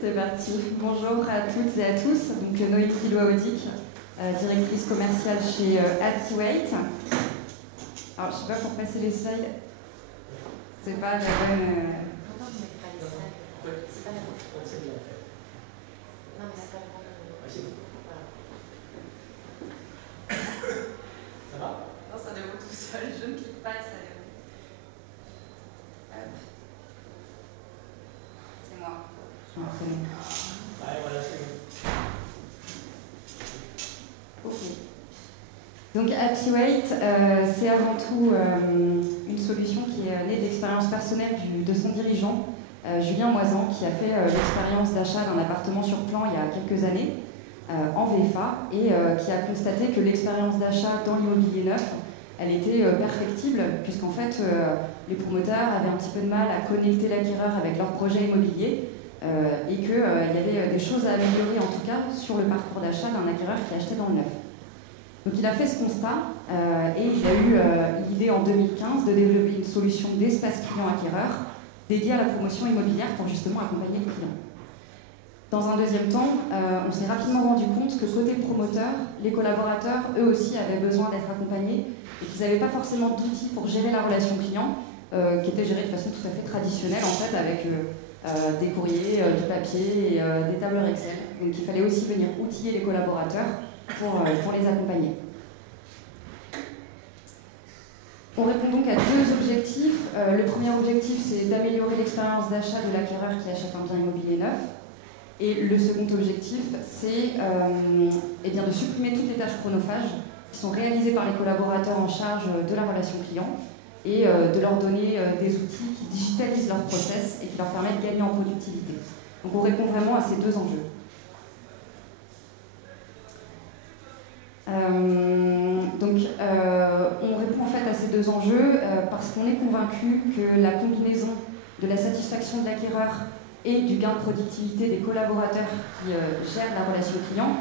C'est parti. Bonjour à toutes et à tous. Donc Noémie Loaodic, directrice commerciale chez Activate. Alors je ne sais pas pour passer les slides. C'est pas la bonne. Ça va? Non, ça déroule tout seul. Je ne clique pas et ça déroule. C'est moi. Ouais, voilà, c'est bon. Ok. Donc Activate, c'est avant tout une solution qui est née de l'expérience personnelle de son dirigeant, Julien Moisan, qui a fait l'expérience d'achat d'un appartement sur plan il y a quelques années en VFA et qui a constaté que l'expérience d'achat dans l'immobilier neuf, elle était perfectible puisqu'en fait les promoteurs avaient un petit peu de mal à connecter l'acquéreur avec leur projet immobilier et qu'il y avait des choses à améliorer en tout cas sur le parcours d'achat d'un acquéreur qui achetait dans le neuf. Donc il a fait ce constat et il a eu l'idée en 2015 de développer une solution d'espace client-acquéreur dédiée à la promotion immobilière pour justement accompagner les clients. Dans un deuxième temps, on s'est rapidement rendu compte que côté promoteur, les collaborateurs, eux aussi, avaient besoin d'être accompagnés et qu'ils n'avaient pas forcément d'outils pour gérer la relation client qui était gérée de façon tout à fait traditionnelle en fait avec des courriers, du papier et des tableurs Excel. Donc il fallait aussi venir outiller les collaborateurs pour les accompagner. On répond donc à deux objectifs. Le premier objectif, c'est d'améliorer l'expérience d'achat de l'acquéreur qui achète un bien immobilier neuf. Et le second objectif, c'est de supprimer toutes les tâches chronophages qui sont réalisées par les collaborateurs en charge de la relation client et de leur donner des outils qui digitalisent leur process et qui leur permettent de gagner en productivité. Donc on répond vraiment à ces deux enjeux. On répond en fait à ces deux enjeux parce qu'on est convaincu que la combinaison de la satisfaction de l'acquéreur et du gain de productivité des collaborateurs qui gèrent la relation client,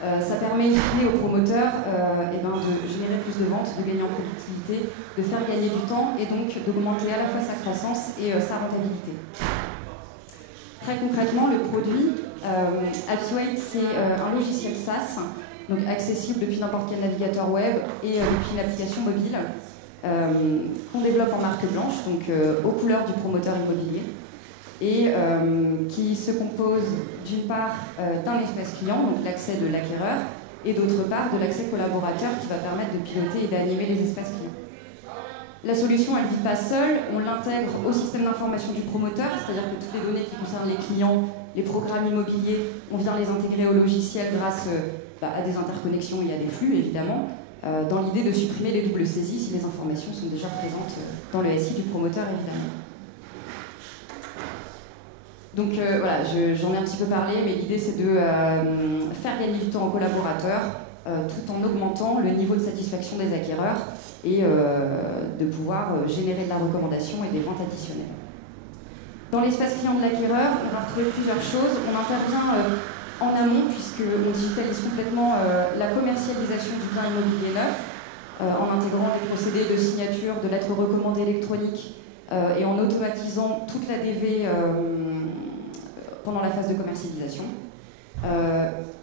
ça permet in fine aux promoteurs de générer plus de ventes, de gagner en productivité, de faire gagner du temps et donc d'augmenter à la fois sa croissance et sa rentabilité. Très concrètement, le produit Activate, c'est un logiciel SaaS, donc accessible depuis n'importe quel navigateur web et depuis une application mobile qu'on développe en marque blanche, donc aux couleurs du promoteur immobilier, et qui se compose d'une part d'un espace client, donc l'accès de l'acquéreur, et d'autre part de l'accès collaborateur qui va permettre de piloter et d'animer les espaces clients. La solution, elle ne vit pas seule, on l'intègre au système d'information du promoteur, c'est-à-dire que toutes les données qui concernent les clients, les programmes immobiliers, on vient les intégrer au logiciel grâce à des interconnexions et à des flux, évidemment, dans l'idée de supprimer les doubles saisies si les informations sont déjà présentes dans le SI du promoteur, évidemment. Donc voilà, j'en ai un petit peu parlé, mais l'idée c'est de faire gagner du temps aux collaborateurs tout en augmentant le niveau de satisfaction des acquéreurs et de pouvoir générer de la recommandation et des ventes additionnelles. Dans l'espace client de l'acquéreur, on va retrouver plusieurs choses. On intervient en amont puisqu'on digitalise complètement la commercialisation du bien immobilier neuf en intégrant les procédés de signature, de lettres recommandées électroniques et en automatisant toute la DV pendant la phase de commercialisation.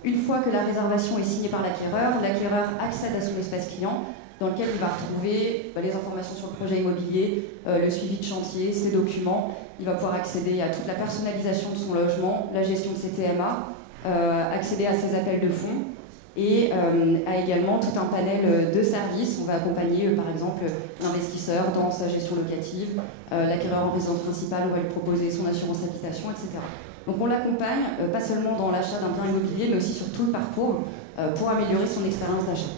Une fois que la réservation est signée par l'acquéreur, l'acquéreur accède à son espace client dans lequel il va retrouver les informations sur le projet immobilier, le suivi de chantier, ses documents. Il va pouvoir accéder à toute la personnalisation de son logement, la gestion de ses TMA, accéder à ses appels de fonds et a également tout un panel de services. On va accompagner par exemple l'investisseur dans sa gestion locative, l'acquéreur en résidence principale, on va lui proposer son assurance habitation, etc. Donc on l'accompagne pas seulement dans l'achat d'un bien immobilier, mais aussi sur tout le parcours pour améliorer son expérience d'achat.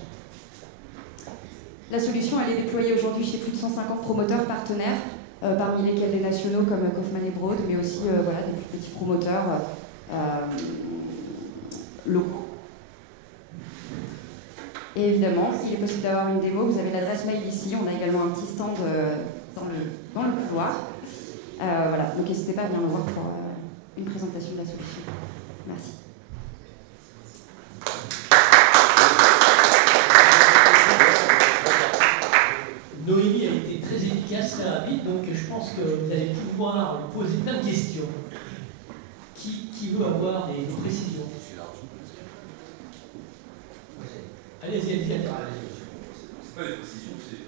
La solution, elle est déployée aujourd'hui chez plus de 150 promoteurs partenaires, parmi lesquels des nationaux comme Kaufman & Broad, mais aussi des plus petits promoteurs locaux. Et évidemment, il est possible d'avoir une démo. Vous avez l'adresse mail ici. On a également un petit stand dans le couloir. Voilà. Donc n'hésitez pas à venir me voir pour une présentation de la solution. Merci. Noémie a été très efficace, très rapide, donc je pense que vous allez pouvoir lui poser plein de questions. avoir des précisions. Allez-y. C'est pas des précisions, c'est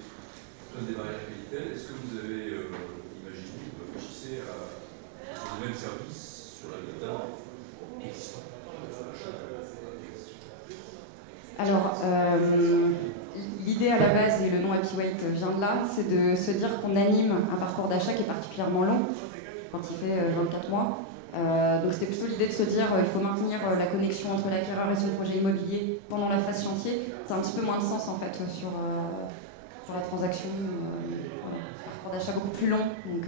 des barrières qualité. Est-ce que vous avez imaginé, vous réfléchissez à le même service sur la data existante? Alors, l'idée à la base, et le nom Happy Wait vient de là, c'est de se dire qu'on anime un parcours d'achat qui est particulièrement long, quand il fait 24 mois. Donc c'était plutôt l'idée de se dire il faut maintenir la connexion entre l'acquéreur et son projet immobilier pendant la phase chantier. C'est un petit peu moins de sens en fait sur la transaction. Parcours d'achat beaucoup plus long, donc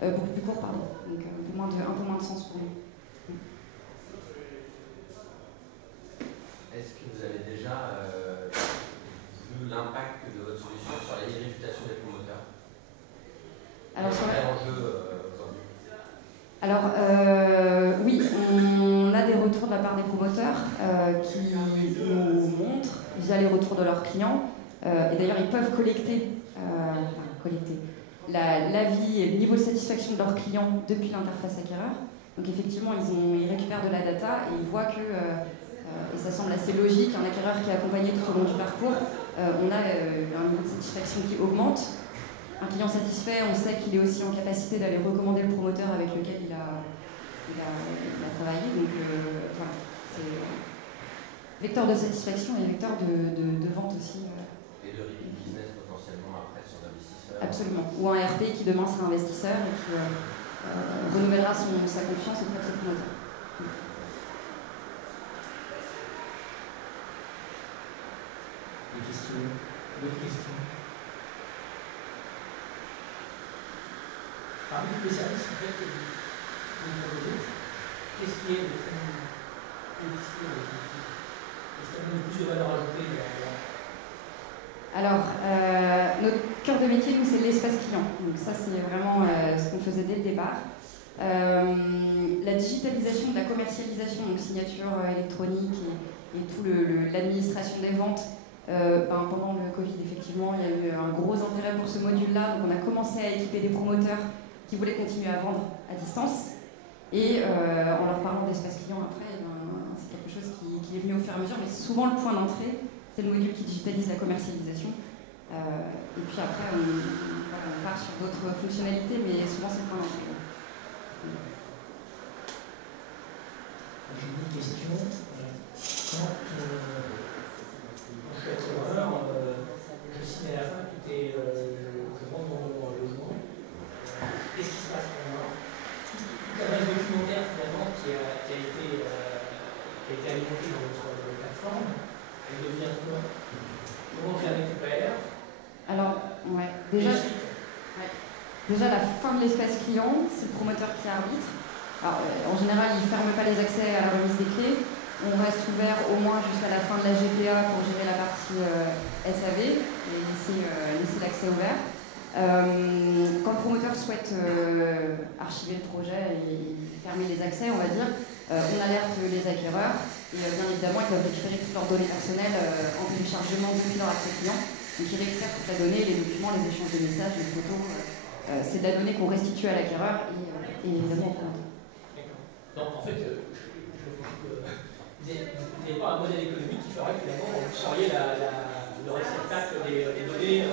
beaucoup plus court, pardon. Donc un peu moins de sens pour nous. Est-ce que vous avez déjà vu l'impact de votre solution sur la réputation des promoteurs? Alors, sur quel enjeu aujourd'hui? Alors, oui, on a des retours de la part des promoteurs qui nous montrent, via les retours de leurs clients, et d'ailleurs ils peuvent collecter l'avis et le niveau de satisfaction de leurs clients depuis l'interface acquéreur. Donc effectivement, ils récupèrent de la data et ils voient que, et ça semble assez logique, un acquéreur qui est accompagné tout au long du parcours, on a un niveau de satisfaction qui augmente. Un client satisfait, on sait qu'il est aussi en capacité d'aller recommander le promoteur avec lequel il a travaillé. Donc voilà, c'est vecteur de satisfaction et vecteur de vente aussi. Et de repeat business potentiellement après sur l'investisseur. Absolument. Ou un RP qui demain sera investisseur et qui renouvellera sa confiance auprès de ce promoteur. Des questions? D'autres questions? Parmi tous les services en fait, que vous proposez, qu'est-ce qui est le plus publicité? Est-ce qu'il y a le plus de valeur ajoutée derrière? Alors, notre cœur de métier, nous, c'est l'espace client. Donc ça, c'est vraiment ce qu'on faisait dès le départ. La digitalisation de la commercialisation, donc signature électronique et tout l'administration des ventes, pendant le Covid, effectivement, il y a eu un gros intérêt pour ce module-là. Donc on a commencé à équiper des promoteurs qui voulaient continuer à vendre à distance. Et en leur parlant d'espace client après, c'est quelque chose qui est venu au fur et à mesure, mais souvent le point d'entrée, c'est le module qui digitalise la commercialisation. Et puis après, on part sur d'autres fonctionnalités, mais souvent c'est le point d'entrée. J'ai une question. Quand je suis acquéreur, je signe à la fin, je vends mon logement. Qu'est-ce qui se passe pour moi? Toute la base documentaire finalement qui a été alimentée dans votre plateforme, elle devient quoi? Comment je la récupère? Alors, ouais, déjà la fin de l'espace client, c'est le promoteur qui arbitre. Alors, en général, il ne ferme pas les accès à la remise des clés. On reste ouvert au moins jusqu'à la fin de la GPA pour gérer la partie SAV et laisser l'accès ouvert. Quand le promoteur souhaite archiver le projet et fermer les accès, on va dire, on alerte les acquéreurs et bien évidemment ils peuvent récupérer toutes leurs données personnelles en téléchargement depuis leur accès client. Donc ils récupèrent toute la donnée, les documents, les échanges de messages, les photos. C'est de la donnée qu'on restitue à l'acquéreur et évidemment au promoteur. Donc en fait, vous n'avez pas un modèle économique qui ferait que finalement vous seriez le réceptacle des données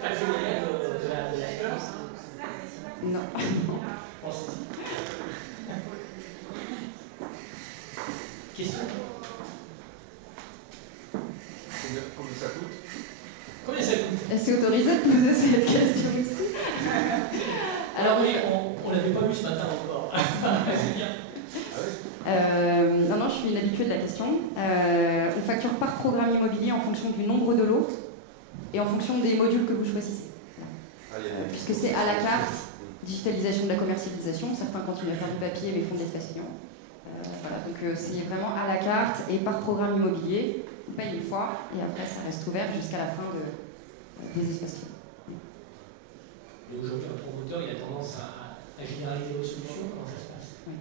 patrimoniales de l'acheteur? Non. Question? Combien ça coûte? Combien ça coûte? Est-ce que c'est autorisé de poser cette question ici? Alors oui, on ne l'avait pas vu ce matin encore. C'est bien. Non, je suis une habituée de la question. On facture par programme immobilier en fonction du nombre de lots et en fonction des modules que vous choisissez. Puisque c'est à la carte, digitalisation de la commercialisation, certains continuent à faire du papier mais font de l'espace client. Voilà, donc c'est vraiment à la carte et par programme immobilier, on paye une fois et après ça reste ouvert jusqu'à la fin des espaces clients. Et aujourd'hui, un promoteur, il a tendance à généraliser vos solutions, comment ça se passe? Oui.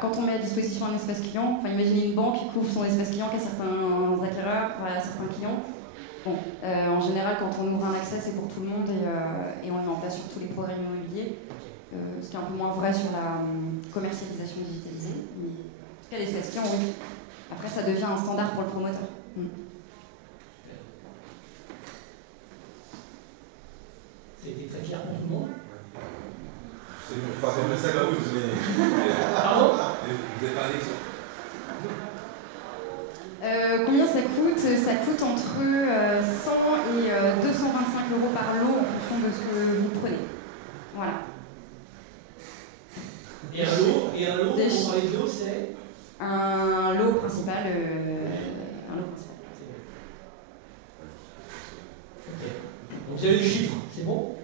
Quand on met à disposition un espace client, imaginez une banque qui couvre son espace client qu'à certains acquéreurs, à certains clients. Bon, en général, quand on ouvre un accès, c'est pour tout le monde et on le met en place sur tous les programmes immobiliers. ce qui est un peu moins vrai sur la commercialisation digitalisée. Mais en tout cas, les espaces clients, oui. Après, ça devient un standard pour le promoteur. C'était très clair pour tout le monde. C'est pas comme ça que vous avez. Pardon? Vous avez pas un exemple? Combien ça coûte? Ça coûte entre 100 et 225 € par lot en fonction de ce que vous prenez. Voilà. Et un lot, pour parler de lot, c'est un lot principal. Ok. Donc il y a les chiffres, c'est bon?